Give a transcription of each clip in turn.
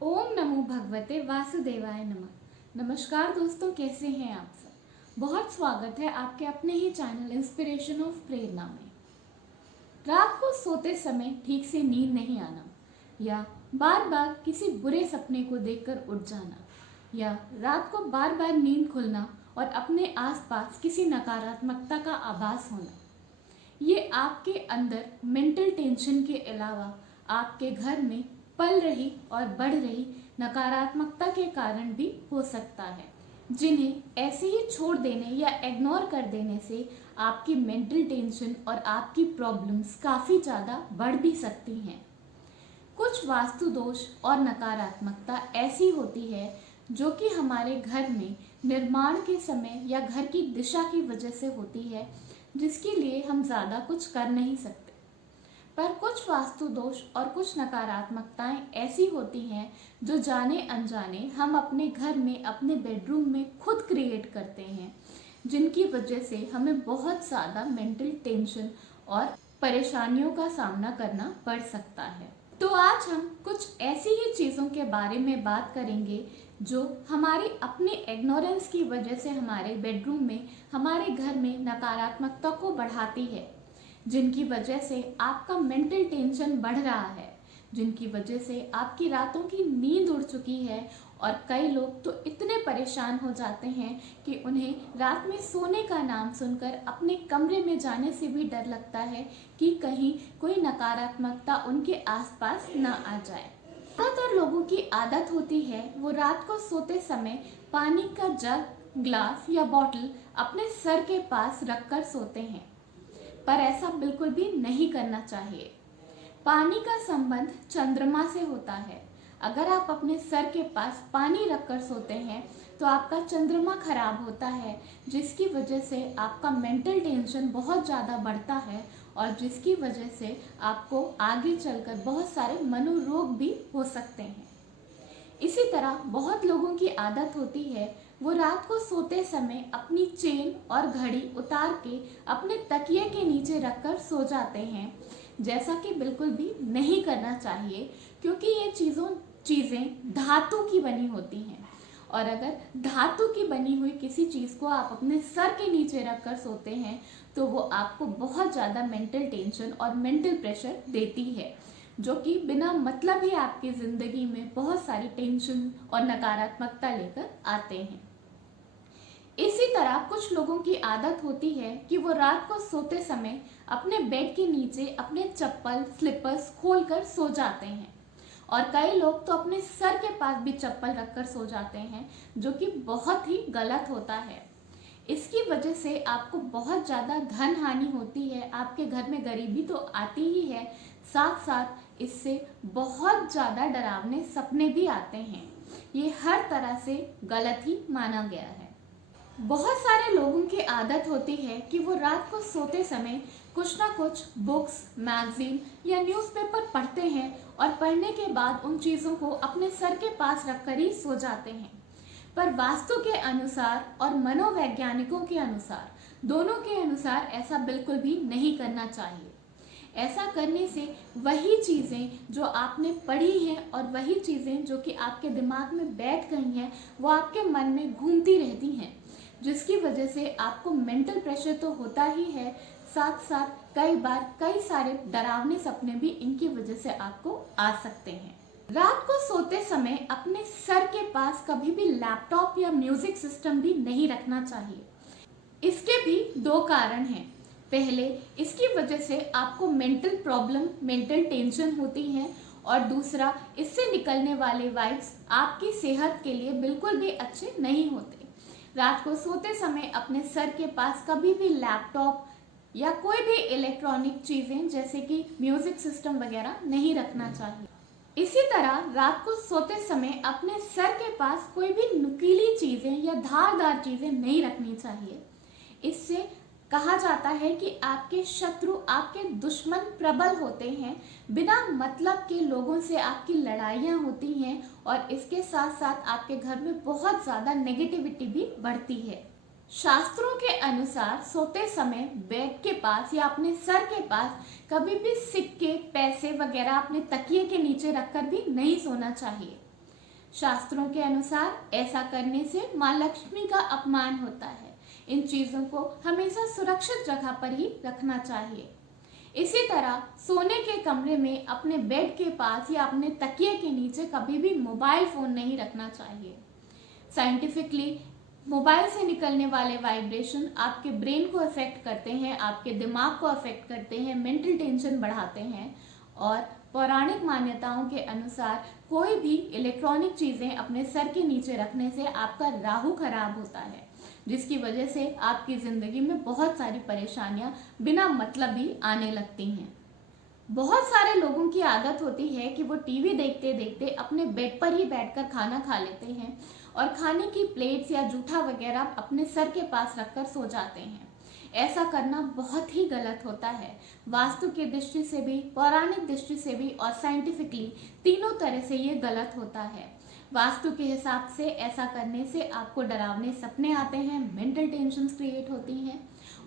ओम नमो भगवते वासुदेवाय नमः। नमस्कार दोस्तों, कैसे हैं आप सब। बहुत स्वागत है आपके अपने ही चैनल इंस्पिरेशन ऑफ प्रेरणा में। रात को सोते समय ठीक से नींद नहीं आना, या बार बार किसी बुरे सपने को देखकर उठ जाना, या रात को बार बार नींद खुलना और अपने आसपास किसी नकारात्मकता का आभास होना, ये आपके अंदर मेंटल टेंशन के अलावा आपके घर में पल रही और बढ़ रही नकारात्मकता के कारण भी हो सकता है, जिन्हें ऐसे ही छोड़ देने या इग्नोर कर देने से आपकी मेंटल टेंशन और आपकी प्रॉब्लम्स काफ़ी ज़्यादा बढ़ भी सकती हैं। कुछ वास्तु दोष और नकारात्मकता ऐसी होती है जो कि हमारे घर में निर्माण के समय या घर की दिशा की वजह से होती है, जिसके लिए हम ज़्यादा कुछ कर नहीं सकते। पर कुछ वास्तु दोष और कुछ नकारात्मकताएं ऐसी होती हैं जो जाने अनजाने हम अपने घर में, अपने बेडरूम में खुद क्रिएट करते हैं, जिनकी वजह से हमें बहुत ज़्यादा मेंटल टेंशन और परेशानियों का सामना करना पड़ सकता है। तो आज हम कुछ ऐसी ही चीज़ों के बारे में बात करेंगे जो हमारी अपनी इग्नोरेंस की वजह से हमारे बेडरूम में, हमारे घर में नकारात्मकता को बढ़ाती है, जिनकी वजह से आपका मेंटल टेंशन बढ़ रहा है, जिनकी वजह से आपकी रातों की नींद उड़ चुकी है। और कई लोग तो इतने परेशान हो जाते हैं कि उन्हें रात में सोने का नाम सुनकर अपने कमरे में जाने से भी डर लगता है कि कहीं कोई नकारात्मकता उनके आसपास ना आ जाए। ज़्यादातर लोगों की आदत होती है वो रात को सोते समय पानी का जग, ग्लास या बॉटल अपने सर के पास रखकर सोते हैं, पर ऐसा बिल्कुल भी नहीं करना चाहिए। पानी का संबंध चंद्रमा से होता है। अगर आप अपने सर के पास पानी रखकर सोते हैं तो आपका चंद्रमा खराब होता है, जिसकी वजह से आपका मेंटल टेंशन बहुत ज़्यादा बढ़ता है और जिसकी वजह से आपको आगे चलकर बहुत सारे मनोरोग भी हो सकते हैं। इसी तरह बहुत लोगों की आदत होती है वो रात को सोते समय अपनी चेन और घड़ी उतार के अपने तकिए के नीचे रखकर सो जाते हैं, जैसा कि बिल्कुल भी नहीं करना चाहिए, क्योंकि ये चीज़ें धातु की बनी होती हैं। और अगर धातु की बनी हुई किसी चीज़ को आप अपने सर के नीचे रखकर सोते हैं तो वो आपको बहुत ज़्यादा मेंटल टेंशन और मेंटल प्रेशर देती है, जो कि बिना मतलब ही आपकी ज़िंदगी में बहुत सारी टेंशन और नकारात्मकता लेकर आते हैं। इसी तरह कुछ लोगों की आदत होती है कि वो रात को सोते समय अपने बेड के नीचे अपने चप्पल, स्लीपर्स खोलकर सो जाते हैं, और कई लोग तो अपने सर के पास भी चप्पल रखकर सो जाते हैं, जो कि बहुत ही गलत होता है। इसकी वजह से आपको बहुत ज़्यादा धन हानि होती है, आपके घर में गरीबी तो आती ही है, साथ साथ इससे बहुत ज़्यादा डरावने सपने भी आते हैं। ये हर तरह से गलत ही माना गया है। बहुत सारे लोगों की आदत होती है कि वो रात को सोते समय कुछ ना कुछ बुक्स, मैगजीन या न्यूज़पेपर पढ़ते हैं और पढ़ने के बाद उन चीज़ों को अपने सर के पास रखकर ही सो जाते हैं। पर वास्तु के अनुसार और मनोवैज्ञानिकों के अनुसार, दोनों के अनुसार ऐसा बिल्कुल भी नहीं करना चाहिए। ऐसा करने से वही चीज़ें जो आपने पढ़ी हैं और वही चीज़ें जो कि आपके दिमाग में बैठ गई हैं वो आपके मन में घूमती रहती हैं, जिसकी वजह से आपको मेंटल प्रेशर तो होता ही है, साथ साथ कई बार कई सारे डरावने सपने भी इनकी वजह से आपको आ सकते हैं। रात को सोते समय अपने सर के पास कभी भी लैपटॉप या म्यूजिक सिस्टम भी नहीं रखना चाहिए। इसके भी दो कारण हैं। पहले, इसकी वजह से आपको मेंटल प्रॉब्लम, मेंटल टेंशन होती है, और दूसरा, इससे निकलने वाले वाइब्स आपकी सेहत के लिए बिल्कुल भी अच्छे नहीं होते। रात को सोते समय अपने सर के पास कभी भी लैपटॉप या कोई भी इलेक्ट्रॉनिक चीज़ें जैसे कि म्यूजिक सिस्टम वगैरह नहीं रखना चाहिए। इसी तरह रात को सोते समय अपने सर के पास कोई भी नुकीली चीज़ें या धारदार चीज़ें नहीं रखनी चाहिए। इससे कहा जाता है कि आपके शत्रु, आपके दुश्मन प्रबल होते हैं, बिना मतलब के लोगों से आपकी लड़ाइयाँ होती हैं, और इसके साथ साथ आपके घर में बहुत ज़्यादा नेगेटिविटी भी बढ़ती है। शास्त्रों के अनुसार सोते समय बेड के पास या अपने सर के पास कभी भी सिक्के, पैसे वगैरह अपने तकिए के नीचे रखकर भी नहीं सोना चाहिए। शास्त्रों के अनुसार ऐसा करने से माँ लक्ष्मी का अपमान होता है। इन चीजों को हमेशा सुरक्षित जगह पर ही रखना चाहिए। इसी तरह सोने के कमरे में अपने बेड के पास या अपने तकिए के नीचे कभी भी मोबाइल फोन नहीं रखना चाहिए। साइंटिफिकली मोबाइल से निकलने वाले वाइब्रेशन आपके ब्रेन को अफेक्ट करते हैं, आपके दिमाग को अफेक्ट करते हैं, मेंटल टेंशन बढ़ाते हैं। और पौराणिक मान्यताओं के अनुसार कोई भी इलेक्ट्रॉनिक चीजें अपने सर के नीचे रखने से आपका राहु खराब होता है, जिसकी वजह से आपकी जिंदगी में बहुत सारी परेशानियां बिना मतलब ही आने लगती हैं। बहुत सारे लोगों की आदत होती है कि वो टीवी देखते देखते अपने बेड पर ही बैठकर खाना खा लेते हैं और खाने की प्लेट्स या जूठा वगैरह अपने सर के पास रखकर सो जाते हैं। ऐसा करना बहुत ही गलत होता है। वास्तु की दृष्टि से भी, पौराणिक दृष्टि से भी और साइंटिफिकली तीनों तरह से ये गलत होता है। वास्तु के हिसाब से ऐसा करने से आपको डरावने सपने आते हैं, मेंटल टेंशन क्रिएट होती हैं।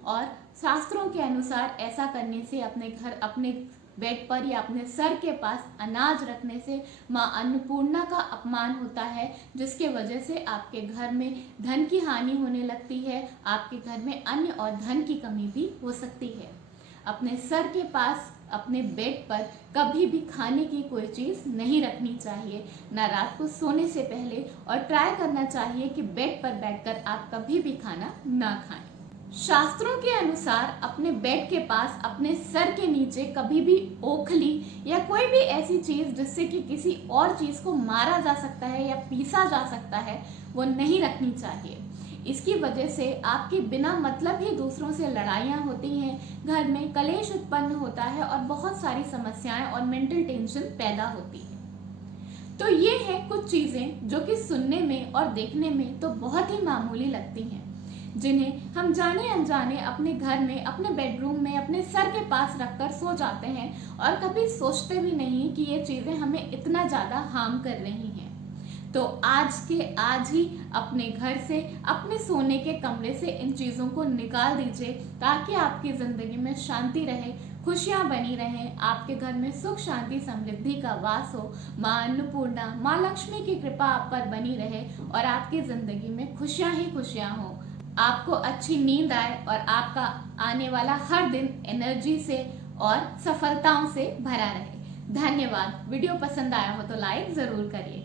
और शास्त्रों के अनुसार ऐसा करने से अपने बेड पर या अपने सर के पास अनाज रखने से माँ अन्नपूर्णा का अपमान होता है, जिसके वजह से आपके घर में धन की हानि होने लगती है। आपके घर में अन्न और धन की कमी भी हो सकती है। अपने सर के पास अपने बेड पर कभी भी खाने की कोई चीज नहीं रखनी चाहिए, ना रात को सोने से पहले। और ट्राई करना चाहिए कि बेड पर बैठकर आप कभी भी खाना ना खाएं। शास्त्रों के अनुसार अपने बेड के पास अपने सर के नीचे कभी भी ओखली या कोई भी ऐसी चीज जिससे कि किसी और चीज को मारा जा सकता है या पीसा जा सकता है, वो नहीं रखनी चाहिए। इसकी वजह से आपकी बिना मतलब ही दूसरों से लड़ाइयाँ होती हैं, घर में कलेश उत्पन्न होता है और बहुत सारी समस्याएं और मेंटल टेंशन पैदा होती है। तो ये है कुछ चीजें जो कि सुनने में और देखने में तो बहुत ही मामूली लगती हैं, जिन्हें हम जाने अनजाने अपने घर में, अपने बेडरूम में, अपने सर के पास रखकर सो जाते हैं और कभी सोचते भी नहीं कि ये चीजें हमें इतना ज्यादा हार्म कर रही हैं। तो आज के आज ही अपने घर से, अपने सोने के कमरे से इन चीजों को निकाल दीजिए, ताकि आपकी जिंदगी में शांति रहे, खुशियां बनी रहें, आपके घर में सुख शांति समृद्धि का वास हो, माँ अन्नपूर्णा, माँ लक्ष्मी की कृपा आप पर बनी रहे और आपकी जिंदगी में खुशियां ही खुशियां हो। आपको अच्छी नींद आए और आपका आने वाला हर दिन एनर्जी से और सफलताओं से भरा रहे। धन्यवाद। वीडियो पसंद आया हो तो लाइक जरूर करिए।